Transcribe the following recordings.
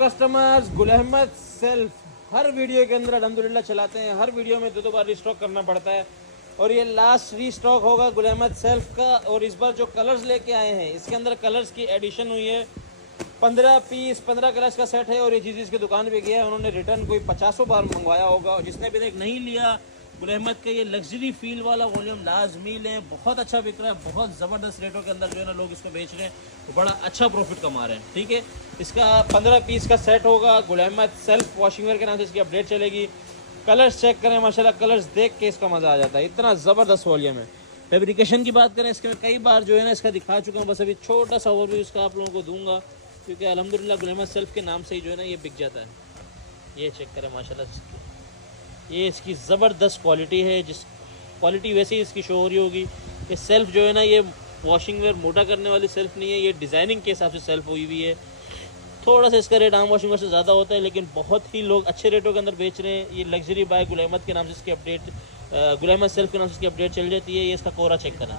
Customers Gul Ahmed self हर video के अंदर अल्हम्दुलिल्लाह चलाते हैं। हर वीडियो में दो बार रिस्टॉक करना पड़ता है और ये लास्ट रीस्टॉक होगा गुल अहमद सेल्फ का। और इस बार जो कलर्स लेके आए हैं इसके अंदर कलर्स की एडिशन हुई है। 15 पीस 15 कलर्स का सेट है और ये जिस की दुकान पे गया है उन्होंने रिटर्न कोई 50 बार मंगवाया होगा। और जिसने भी नहीं लिया गुल अहमद का ये लग्जरी फील वाला वॉल्यूम लाजमी लें, बहुत अच्छा बिक रहा है। बहुत ज़बरदस्त रेटों के अंदर जो है ना लोग इसको बेच रहे हैं तो बड़ा अच्छा प्रॉफिट कमा रहे हैं। ठीक है, इसका 15 पीस का सेट होगा। Gul Ahmed self washing where के नाम से इसकी अपडेट चलेगी। कलर्स चेक करें, माशाल्लाह कलर्स देख के इसका मज़ा आ जाता है, इतना ज़बरदस्त वॉल्यूम है। फैब्रिकेशन की बात करें इसके मैं कई बार जो है ना इसका दिखा चुका हूँ, बस अभी छोटा सा ओवरव्यू इसका आप लोगों को दूंगा क्योंकि अल्हम्दुलिल्लाह गुल अहमद सेल्फ के नाम से ही जो है ना ये बिक जाता है। ये चेक करें माशाल्लाह, ये इसकी ज़बरदस्त क्वालिटी है। जिस क्वालिटी वैसे ही इसकी शो हो रही होगी। ये सेल्फ जो है ना ये वॉशिंग वेयर मोटा करने वाली सेल्फ नहीं है, ये डिज़ाइनिंग के हिसाब से सेल्फ हुई हुई है। थोड़ा सा इसका रेट आम वॉशिंग वेयर से ज़्यादा होता है लेकिन बहुत ही लोग अच्छे रेटों के अंदर बेच रहे हैं। ये लग्जरी बाय गुल अहमद के नाम से इसकी अपडेट, गुल अहमद सेल्फ के नाम से इसकी अपडेट चल जाती है। ये इसका कोरा चेक करें,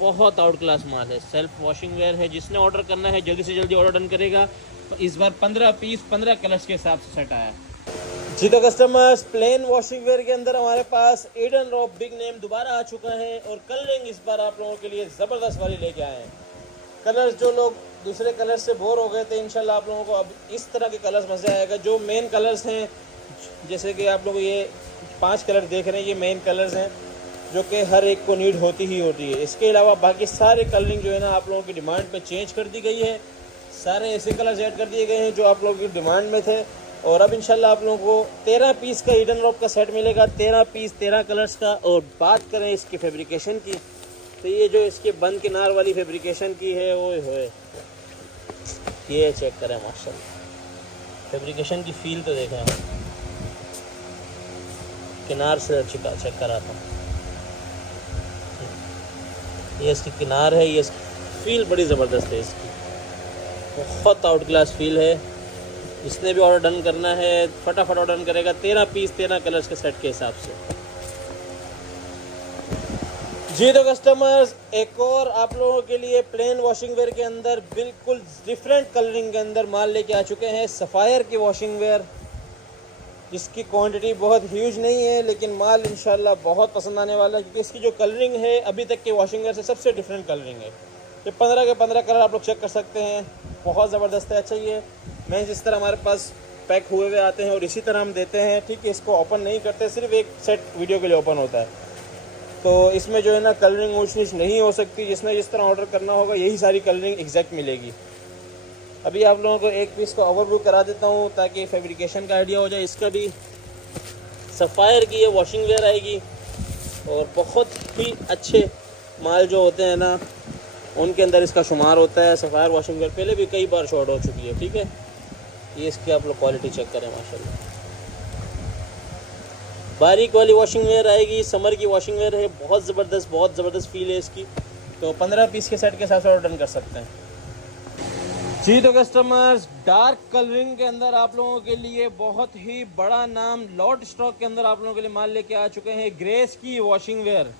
बहुत आउट क्लास माल है। सेल्फ वॉशिंग वेयर है, जिसने ऑर्डर करना है जल्दी से जल्दी ऑर्डर डन करेगा। इस बार 15 पीस 15 कलर्स के हिसाब से सेट आया है। जी तो कस्टमर्स, प्लेन वॉशिंग वेयर के अंदर हमारे पास ईडन रॉक बिग नेम दोबारा आ चुका है और कलरिंग इस बार आप लोगों के लिए ज़बरदस्त वाली लेके आए हैं। कलर्स जो लोग दूसरे कलर्स से बोर हो गए थे, इंशाल्लाह आप लोगों को अब इस तरह के कलर्स मज़े आएगा। जो मेन कलर्स हैं, जैसे कि आप लोग ये 5 कलर देख रहे हैं, ये मेन कलर्स हैं जो कि हर एक को नीड होती ही होती है। इसके अलावा बाकी सारे कलरिंग जो है ना आप लोगों की डिमांड पे चेंज कर दी गई है। सारे ऐसे कलर्स ऐड कर दिए गए हैं जो आप लोगों की डिमांड में थे। और अब इंशाल्लाह आप लोगों को 13 पीस का ईडन रॉक का सेट मिलेगा, 13 पीस 13 कलर्स का। और बात करें इसकी फैब्रिकेशन की तो ये जो इसके बंद किनार वाली फैब्रिकेशन की है ओए होए, ये चेक करें माशाल्लाह फैब्रिकेशन की फील तो देखें। किनार से चेक कराता हूँ, ये इसकी किनार है, ये इसकी फील बड़ी ज़बरदस्त है। इसकी बहुत आउट क्लास फील है। जिसने भी ऑर्डर डन करना है फटाफट ऑर्डर डन करेगा 13 पीस 13 कलर्स के सेट के हिसाब से। जी तो कस्टमर्स, एक और आप लोगों के लिए प्लेन वॉशिंग वेयर के अंदर बिल्कुल डिफरेंट कलरिंग के अंदर माल लेके आ चुके हैं। सफ़ायर की वॉशिंग वेयर, जिसकी क्वांटिटी बहुत ह्यूज नहीं है लेकिन माल इंशाल्लाह बहुत पसंद आने वाला है क्योंकि इसकी जो कलरिंग है अभी तक के वॉशिंग वेयर से सबसे डिफरेंट कलरिंग है। ये 15 के 15 कलर आप लोग चेक कर सकते हैं, बहुत ज़बरदस्त है। अच्छा, ये मैं जिस तरह हमारे पास पैक हुए हुए आते हैं और इसी तरह हम देते हैं, ठीक है। इसको ओपन नहीं करते, सिर्फ एक सेट वीडियो के लिए ओपन होता है। तो इसमें जो है ना कलरिंग ऊंच नीच नहीं हो सकती। जिसने जिस तरह ऑर्डर करना होगा यही सारी कलरिंग एग्जैक्ट मिलेगी। अभी आप लोगों को एक पीस का ओवरव्यू करा देता हूँ ताकि फैब्रिकेशन का आइडिया हो जाए। इसका भी सफ़ायर की ये वॉशिंग वेयर आएगी और बहुत ही अच्छे माल जो होते हैं ना उनके अंदर इसका शुमार होता है। सफ़ायर वॉशिंग वेयर पहले भी कई बार शॉर्ट हो चुकी है, ठीक है। ये इसकी आप लोग क्वालिटी चेक करें माशाल्लाह, बारीक वाली वॉशिंग वेयर आएगी। समर की वॉशिंग वेयर है, बहुत ज़बरदस्त फील है इसकी। तो 15 पीस के सेट के साथ ऑर्डर डन कर सकते हैं। जी तो कस्टमर्स, डार्क कलरिंग के अंदर आप लोगों के लिए बहुत ही बड़ा नाम लॉट स्टॉक के अंदर आप लोगों के लिए माल लेके आ चुके हैं। ग्रेस की वॉशिंग वेयर,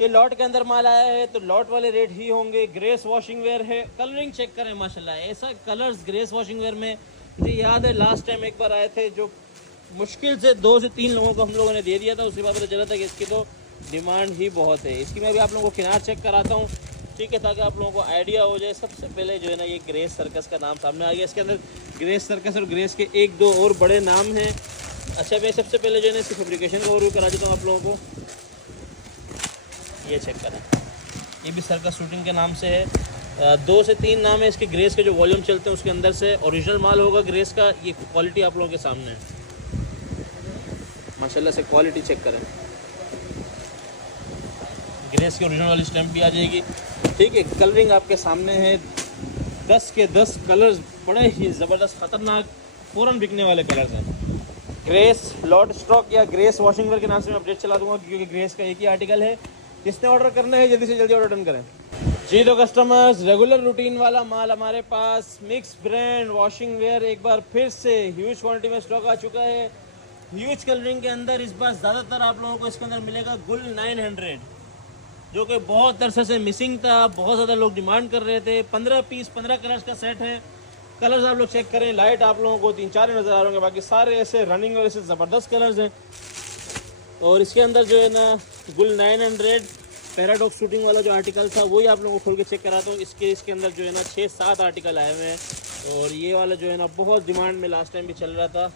ये लॉट के अंदर माल आया है तो लॉट वाले रेट ही होंगे। ग्रेस वॉशिंग वेयर है, कलरिंग चेक करें माशाल्लाह, ऐसा कलर्स ग्रेस वॉशिंग वेयर में मुझे याद है लास्ट टाइम एक बार आए थे जो मुश्किल से 2 से 3 लोगों को हम लोगों ने दे दिया था। उसके बाद पता चला था कि इसकी तो डिमांड ही बहुत है। इसकी मैं भी आप लोगों को किनार चेक कराता हूँ, ठीक है, ताकि आप लोगों को आइडिया हो जाए। सबसे पहले जो है ना ये ग्रेस सर्कस का नाम सामने आ गया। इसके अंदर ग्रेस सर्कस और ग्रेस के 1-2 और बड़े नाम हैं। अच्छा, मैं सबसे पहले जो है ना इसकी फैब्रिकेशन का ओवरव्यू करा देता हूँ आप लोगों को। ये चेक करें, ये भी सर्कस शूटिंग के नाम से है। 2 से 3 नाम है इसके ग्रेस के जो वॉल्यूम चलते हैं उसके अंदर से। ओरिजिनल माल होगा ग्रेस का। ये क्वालिटी आप लोगों के सामने है माशाल्लाह से, क्वालिटी चेक करें। ग्रेस की ओरिजिनल वाली स्टैम्प भी आ जाएगी, ठीक है। कलरिंग आपके सामने है, 10 के 10 कलर्स बड़े ही ज़बरदस्त ख़तरनाक फ़ौरन बिकने वाले कलर्स हैं। ग्रेस लॉट स्टॉक या ग्रेस वॉशिंग वेयर के नाम से मैं अपडेट चला दूंगा क्योंकि ग्रेस का एक ही आर्टिकल है। जिसने ऑर्डर करना है जल्दी से जल्दी ऑर्डर डन करें। जी तो कस्टमर्स, रेगुलर रूटीन वाला माल हमारे पास मिक्स ब्रांड वॉशिंग वेयर एक बार फिर से ह्यूज क्वांटिटी में स्टॉक आ चुका है। ह्यूज कलरिंग के अंदर इस बार ज़्यादातर आप लोगों को इसके अंदर मिलेगा गुल 900, जो कि बहुत अरसे से मिसिंग था, बहुत ज़्यादा लोग डिमांड कर रहे थे। 15 पीस 15 कलर्स का सेट है। कलर्स आप लोग चेक करें, लाइट आप लोगों को 3-4 नज़र आ रहे होंगे, बाकी सारे ऐसे रनिंग और ऐसे ज़बरदस्त कलर्स हैं। और इसके अंदर जो है ना गुल 900 पैराडॉक्स शूटिंग वाला जो आर्टिकल था वही आप लोगों को खोल के चेक कराता हूँ। इसके अंदर जो है ना 6-7 आर्टिकल आए हुए हैं और ये वाला जो है ना बहुत डिमांड में लास्ट टाइम भी चल रहा था,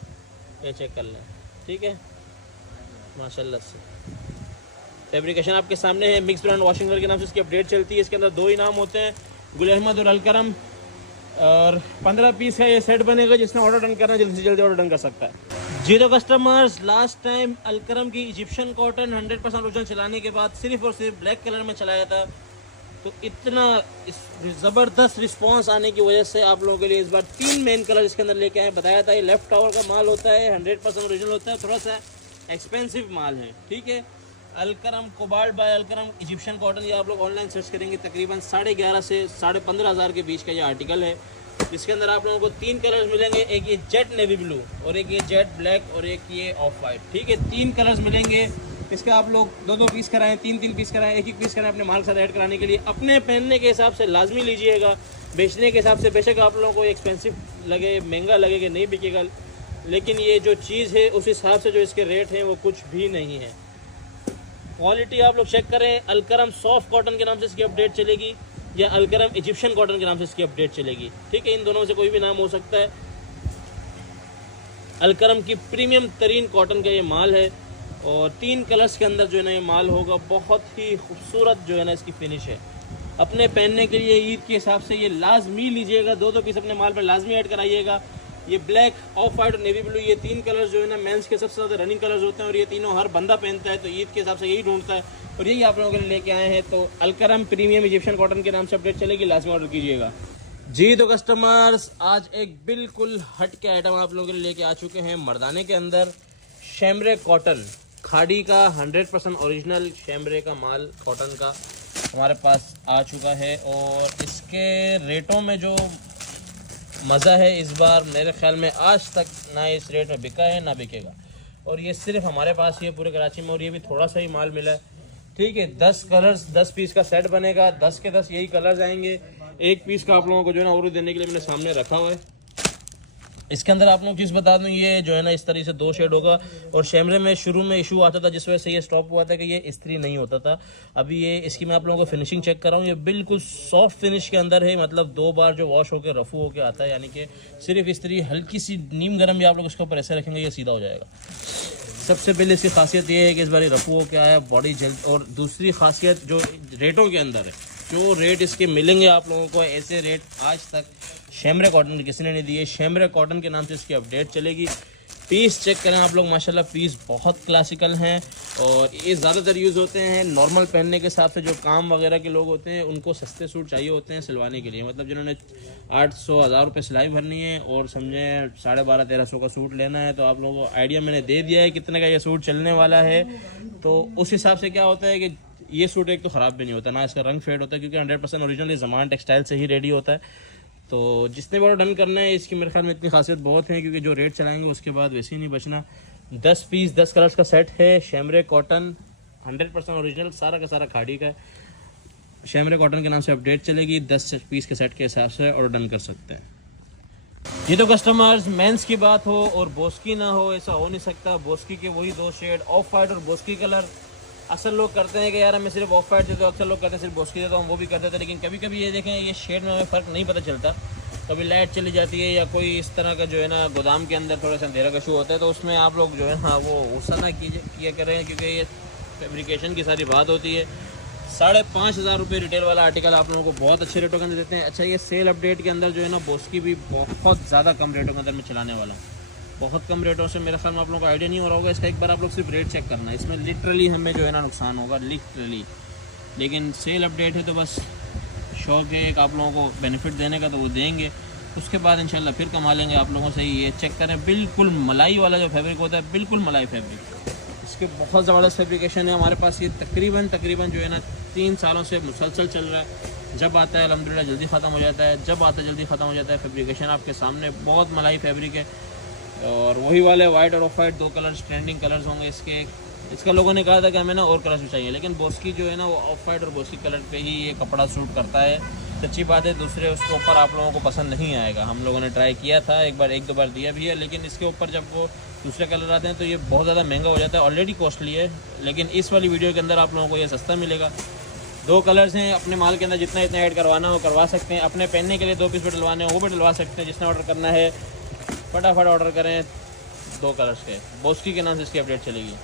ये चेक कर लें। ठीक है, माशाल्लाह से फैब्रिकेशन आपके सामने है। मिक्स ब्रांड वॉशिंग वेयर के नाम से इसकी अपडेट चलती है। इसके अंदर 2 इनाम होते हैं, गुल अहमद और अलकरम, और 15 पीस का ये सेट बनेगा। जिसने ऑर्डर डन करना जल्दी से जल्दी ऑर्डर डन कर सकता है। जी तो कस्टमर्स, लास्ट टाइम अलकरम की इजिप्शियन कॉटन 100% ओरिजिनल चलाने के बाद सिर्फ और सिर्फ ब्लैक कलर में चलाया था, तो इतना ज़बरदस्त रिस्पांस आने की वजह से आप लोगों के लिए इस बार 3 मेन कलर इसके अंदर लेके आए। बताया था ये लेफ्ट टावर का माल होता है, 100% ओरिजिनल होता है, थोड़ा सा एक्सपेंसिव माल है। ठीक है, Alkaram cobalt by Alkaram Egyptian cotton, ये आप लोग ऑनलाइन सर्च करेंगे, तकरीबन 11.5 से 15.5 हज़ार के बीच का ये आर्टिकल है। इसके अंदर आप लोगों को 3 कलर्स मिलेंगे, एक ये जेट नेवी ब्लू और एक ये जेट ब्लैक और एक ये ऑफ वाइट। ठीक है, 3 कलर्स मिलेंगे। इसके आप लोग 2-2 पीस कराएं, 3-3 पीस कराएं, 1-1 पीस कराएं अपने माल के साथ ऐड कराने के लिए। अपने पहनने के हिसाब से लाजमी लीजिएगा, बेचने के हिसाब से बेशक आप लोगों को एक्सपेंसिव लगे, महंगा लगे कि नहीं बिकेगा, लेकिन ये जो चीज़ है उस हिसाब से जो इसके रेट हैं वो कुछ भी नहीं है। क्वालिटी आप लोग चेक करें। अलकरम सॉफ्ट कॉटन के नाम से इसकी अपडेट चलेगी या अलकरम इजिप्शियन कॉटन के नाम से इसकी अपडेट चलेगी। ठीक है, इन दोनों में से कोई भी नाम हो सकता है। अलकरम की प्रीमियम तरीन कॉटन का ये माल है और 3 कलर्स के अंदर जो है ना ये माल होगा। बहुत ही खूबसूरत जो है ना इसकी फिनिश है। अपने पहनने के लिए ईद के हिसाब से ये लाजमी लीजिएगा, 2-2 पीस अपने माल पर लाजमी ऐड कराइएगा। ये ब्लैक, ऑफ वाइट और नेवी ब्लू, ये 3 कलर्स जो है ना मेंस के सबसे ज़्यादा रनिंग कलर्स होते हैं और ये तीनों हर बंदा पहनता है, तो ईद के हिसाब से यही ढूंढता है और यही आप लोगों के लिए लेके आए हैं। तो अलकरम प्रीमियम इजिप्शियन कॉटन के नाम से अपडेट चलेगी, लाजमी ऑर्डर कीजिएगा। जी तो कस्टमर्स, आज एक बिल्कुल हट के आइटम आप लोगों के लिए लेके आ चुके हैं। मर्दाने के अंदर शैमरे कॉटन, खाड़ी का 100% ओरिजिनल शैमरे का माल कॉटन का हमारे पास आ चुका है और इसके रेटों में जो मज़ा है इस बार मेरे ख्याल में आज तक ना इस रेट में बिका है ना बिकेगा। और ये सिर्फ हमारे पास ही है पूरे कराची में और ये भी थोड़ा सा ही माल मिला है। ठीक है, 10 कलर्स, 10 पीस का सेट बनेगा, 10 के 10 यही कलर्स आएंगे। 1 पीस का आप लोगों को जो है ना और देने के लिए मैंने सामने रखा हुआ है। इसके अंदर आप लोग चीज़ बता दूं, ये जो है ना इस तरीके से 2 शेड होगा और शैमरे में शुरू में इशू आता था जिस वजह से ये स्टॉप हुआ था कि ये इस्त्री नहीं होता था। अभी ये इसकी मैं आप लोगों को फिनिशिंग चेक कर रहा हूँ, ये बिल्कुल सॉफ्ट फिनिश के अंदर है। मतलब 2 बार जो वॉश होकर रफू होकर आता है, यानी कि सिर्फ इस्त्री हल्की सी नीम गर्म भी आप लोग उसके ऊपर ऐसे रखेंगे ये सीधा हो जाएगा। सबसे पहले इसकी खासियत ये है कि इस बार रफू होकर आया, बॉडी जल्द। और दूसरी खासियत जो रेटों के अंदर है, जो रेट इसके मिलेंगे आप लोगों को, ऐसे रेट आज तक शैमरे कॉटन किसी ने नहीं दिए। शैमरे कॉटन के नाम से इसकी अपडेट चलेगी। पीस चेक करें आप लोग, माशाल्लाह पीस बहुत क्लासिकल हैं और ये ज़्यादातर यूज़ होते हैं नॉर्मल पहनने के हिसाब से। जो काम वगैरह के लोग होते हैं उनको सस्ते सूट चाहिए होते हैं सिलवाने के लिए, मतलब जिन्होंने 800-1000 रुपये सिलाई भरनी है और समझें 1250-1300 का सूट लेना है, तो आप लोगों को आइडिया मैंने दे दिया है कितने का ये सूट चलने वाला है। तो उस हिसाब से क्या होता है कि ये सूट एक तो ख़राब भी नहीं होता, ना इसका रंग फेड होता है, क्योंकि 100% ओरिजिनल ज़मान टेक्सटाइल से ही रेडी होता है। तो जितने बार डन करना है, इसकी मेरे ख्याल में इतनी खासियत बहुत है क्योंकि जो रेट चलाएंगे उसके बाद वैसे ही नहीं बचना। 10 पीस 10 कलर्स का सेट है, शैमरे कॉटन 100% ओरिजिनल, सारा का सारा खाड़ी का है। शैमरे कॉटन के नाम से अपडेट चलेगी। 10 पीस के सेट के हिसाब से ऑर्डर डन कर सकते हैं। ये तो कस्टमर्स, मेंस की बात हो और बोस्की ना हो, ऐसा हो नहीं सकता। बोस्की के वही 2 शेड, ऑफ वाइट और बोस्की कलर। अक्सर लोग करते हैं कि यार हमें सिर्फ ऑफ वाइट देते हो, अक्सर लोग करते हैं सिर्फ बोस्की देता हूँ, वो भी कर देते हैं। लेकिन कभी कभी ये देखें, ये शेड में हमें फ़र्क नहीं पता चलता। कभी लाइट चली जाती है या कोई इस तरह का जो है ना गोदाम के अंदर थोड़ा सा अंधेरा का शो होता है, तो उसमें आप लोग जो है ना वो गुस्सा ना किया करें, क्योंकि ये फैब्रिकेशन की सारी बात होती है। 5,500 रुपये रिटेल वाला आर्टिकल आप लोगों को बहुत अच्छे रेटों के अंदर देते हैं। अच्छा, ये सेल अपडेट के अंदर जो है ना बोस्की भी बहुत ज़्यादा कम रेटों के अंदर मैं चलाने वाला हूँ। बहुत कम रेटों से, मेरे ख्याल में आप लोगों को आइडिया नहीं हो रहा होगा इसका। एक बार आप लोग सिर्फ रेट चेक करना है, इसमें लिटरली हमें जो है ना नुकसान होगा, लिटरली। लेकिन सेल अपडेट है तो बस शौक है एक आप लोगों को बेनिफिट देने का, तो वो देंगे। उसके बाद इंशाल्लाह फिर कमा लेंगे आप लोगों से। ये चेक करें, बिल्कुल मलाई वाला जो फैब्रिक होता है, बिल्कुल मलाई फैब्रिक। इसके बहुत ज़बरदस्त फैब्रिकेशन है हमारे पास। ये तकरीबन जो है ना 3 सालों से मुसलसल चल रहा है। जब आता है अल्हम्दुलिल्लाह जल्दी ख़त्म हो जाता है, जब आता है जल्दी ख़त्म हो जाता है। फैब्रिकेशन आपके सामने बहुत मलाई फैब्रिक है और वही वाले वाइट और of white 2 colours trending colours होंगे इसके। इसका लोगों ने कहा था कि हमें ना और कलर्स भी चाहिए, लेकिन बोस्की जो है ना वो ऑफ वाइट और बोस्की कलर पे ही ये कपड़ा सूट करता है। सच्ची बात है, दूसरे उसके ऊपर आप लोगों को पसंद नहीं आएगा। हम लोगों ने ट्राई किया था, एक दो बार दिया भी है, लेकिन इसके ऊपर जब वो दूसरे कलर आते हैं तो ये बहुत ज़्यादा महंगा हो जाता है, ऑलरेडी कॉस्टली है। लेकिन इस वाली वीडियो के अंदर आप लोगों को ये सस्ता मिलेगा। 2 कलर्स हैं, अपने माल के अंदर जितना इतना ऐड करवाना हो करवा सकते हैं। अपने पहनने के लिए 2 पीस भी डलवाने हो वो भी डलवा सकते हैं। जिसने ऑर्डर करना है फटाफट ऑर्डर करें। 2 कलर्स के बोस्की के नाम से इसकी अपडेट चलेगी।